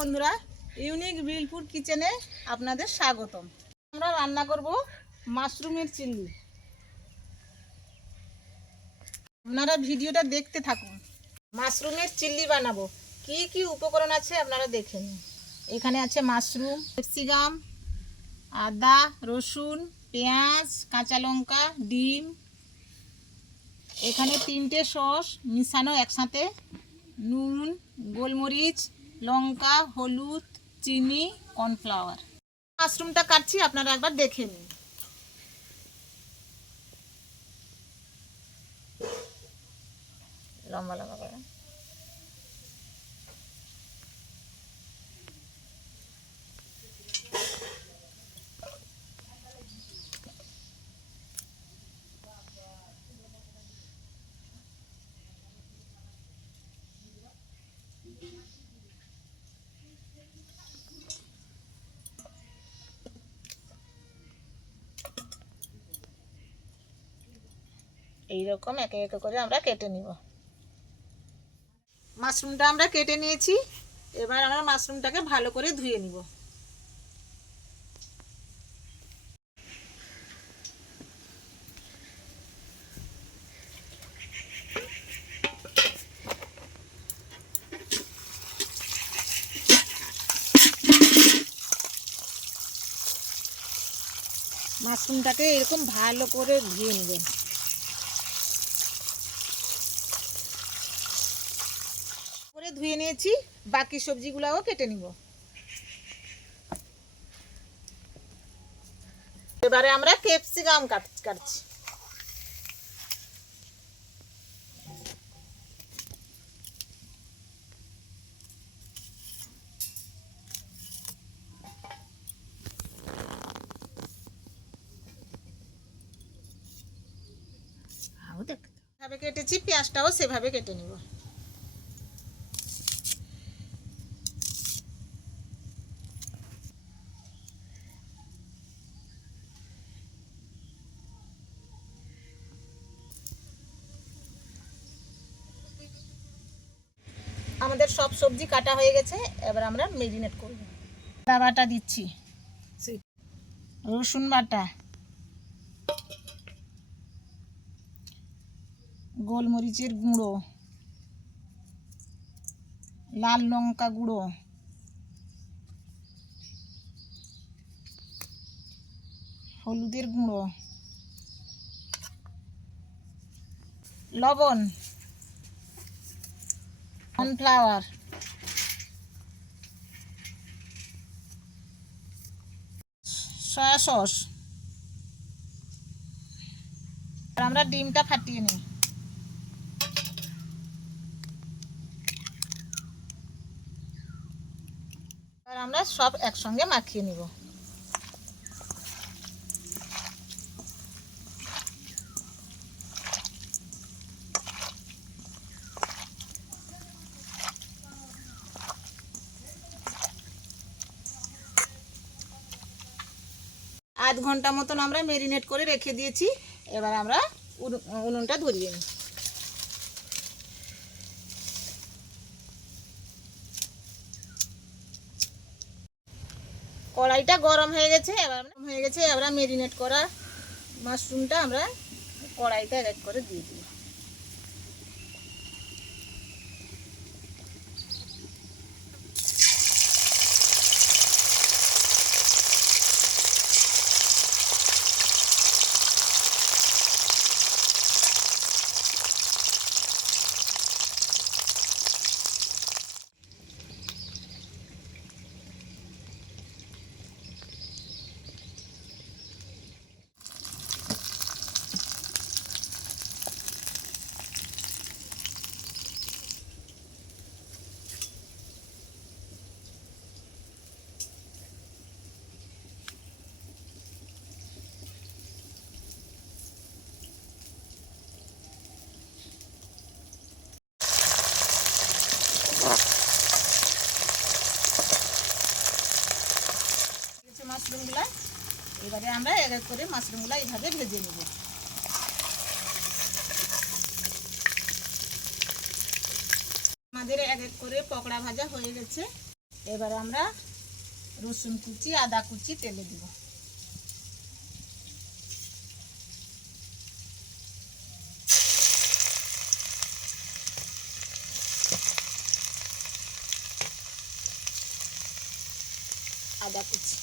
বন্ধুরা, ইউনিক বিলপুর কিচেনে আপনাদের স্বাগতম। আমরা রান্না করব মাশরুমের চিল্লি। আপনারা ভিডিওটা দেখতে থাকুন। মাশরুমের চিল্লি বানাবো, কি কি উপকরণ আছে আপনারা দেখে নিন। এখানে আছে মাশরুম, ক্যাপসিকাম, আদা, রসুন, পেঁয়াজ, কাঁচা লঙ্কা, ডিম। এখানে 3টে সস মিশানো একসাথে, নুন, গোলমরিচ, লঙ্কা, হলুদ, চিনি, কর্নফ্লাওয়ার। মাশরুমটা কাটছি, আপনারা একবার দেখে নিন। লম্বা লম্বা করে এইরকম একে একে করে আমরা কেটে নিব। মাশরুমটা আমরা কেটে নিয়েছি, এবার আমরা মাশরুমটাকে ভালো করে ধুয়ে নিব। মাশরুমটাকে এরকম ভালো করে ধুয়ে নেবেন। করে ধুয়ে নিয়েছি, বাকি সবজিগুলোও কেটে নিব। এবারে আমরা ক্যাপসিকাম কাটছি। সেভাবে কেটেছি, পেঁয়াজটাও সেভাবে কেটে নিব। আমাদের সব সবজি কাটা হয়ে গেছে, এবার আমরা ম্যারিনেট করব। আদা বাটা দিচ্ছি, রসুন বাটা, গোলমরিচের গুঁড়ো, লাল লঙ্কা গুঁড়ো, হলুদের গুঁড়ো, লবণ, কর্নফ্লাওয়ার, সয়া সস। আর আমরা ডিমটা ফাটিয়ে নিই। আর আমরা সব একসঙ্গে মাখিয়ে নিব। আধ ঘন্টা মতন আমরা ম্যারিনেট করে রেখে দিয়েছি, এবার আমরা উনুনটা ধরিয়ে নিই। কড়াইটা গরম হয়ে গেছে, এবার ম্যারিনেট করা মাশরুমটা আমরা কড়াইতে এক করে দিয়ে দিই। মাশরুমগুলা এবারে আমরা এক এক করে মাশরুমগুলা এইভাবে ভেজে নেব। আমাদের এক এক করে পকোড়া ভাজা হয়ে গেছে। এবার আমরা রসুন কুচি আদা কুচি তেলে দিব। আদা কুচি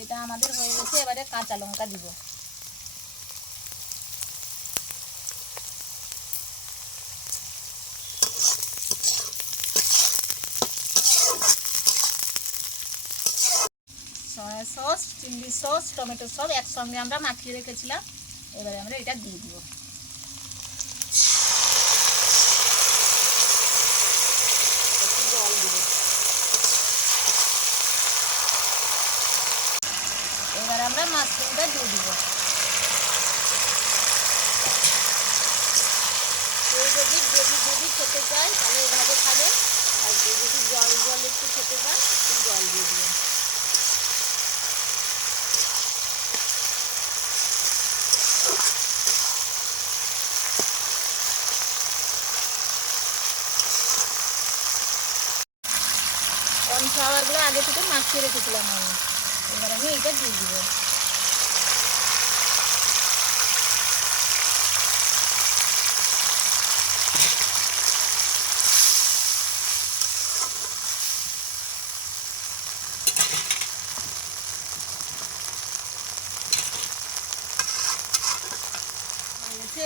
এটা আমাদের হয়ে গেছে। এবারে কাঁচা লঙ্কা দিব। Soya sauce, chilli sauce, tomato sauce একসঙ্গে আমরা মাখিয়ে রেখেছিলাম। এবারে আমরা এটা দিয়ে দিব। একটু জল দিব। এবার আমরা মাশরুমটা দিয়ে দিব। কেউ যদি গ্রেভি খেতে চায় তাহলে এভাবে খাবে, আর কেউ যদি জল জল একটু খেতে চায় একটু জল দিয়ে দিবেন। কর্নফ্লাওয়ারগুলো আগে থেকে মাখিয়ে রেখেছিলাম আমি। এবার আমি এটা দিয়ে দিব।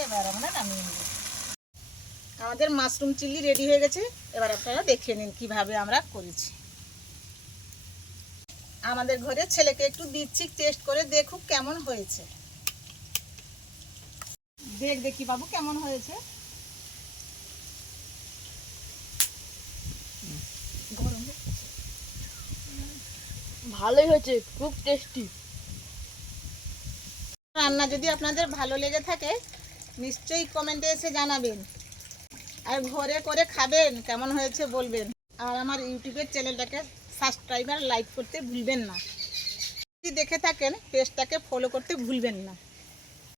এবার আমরা নামিয়ে নেব। আমাদের মাশরুম চিলি রেডি হয়ে গেছে। এবার আপনারা দেখে নিন কিভাবে আমরা করেছি। আমাদের ঘরে ছেলেকে একটু দিচ্ছি, টেস্ট করে দেখুক কেমন হয়েছে। দেখি বাবু কেমন হয়েছে। ভালোই হয়েছে, খুব টেস্টি। রান্না যদি আপনাদের ভালো লেগে থাকে নিশ্চয়ই কমেন্টে এসে জানাবেন, আর ঘরে করে খাবেন, কেমন হয়েছে বলবেন। আর আমার ইউটিউবের চ্যানেলটাকে সাবস্ক্রাইব আর লাইক করতে ভুলবেন না। যদি দেখে থাকেন পেজটাকে ফলো করতে ভুলবেন না।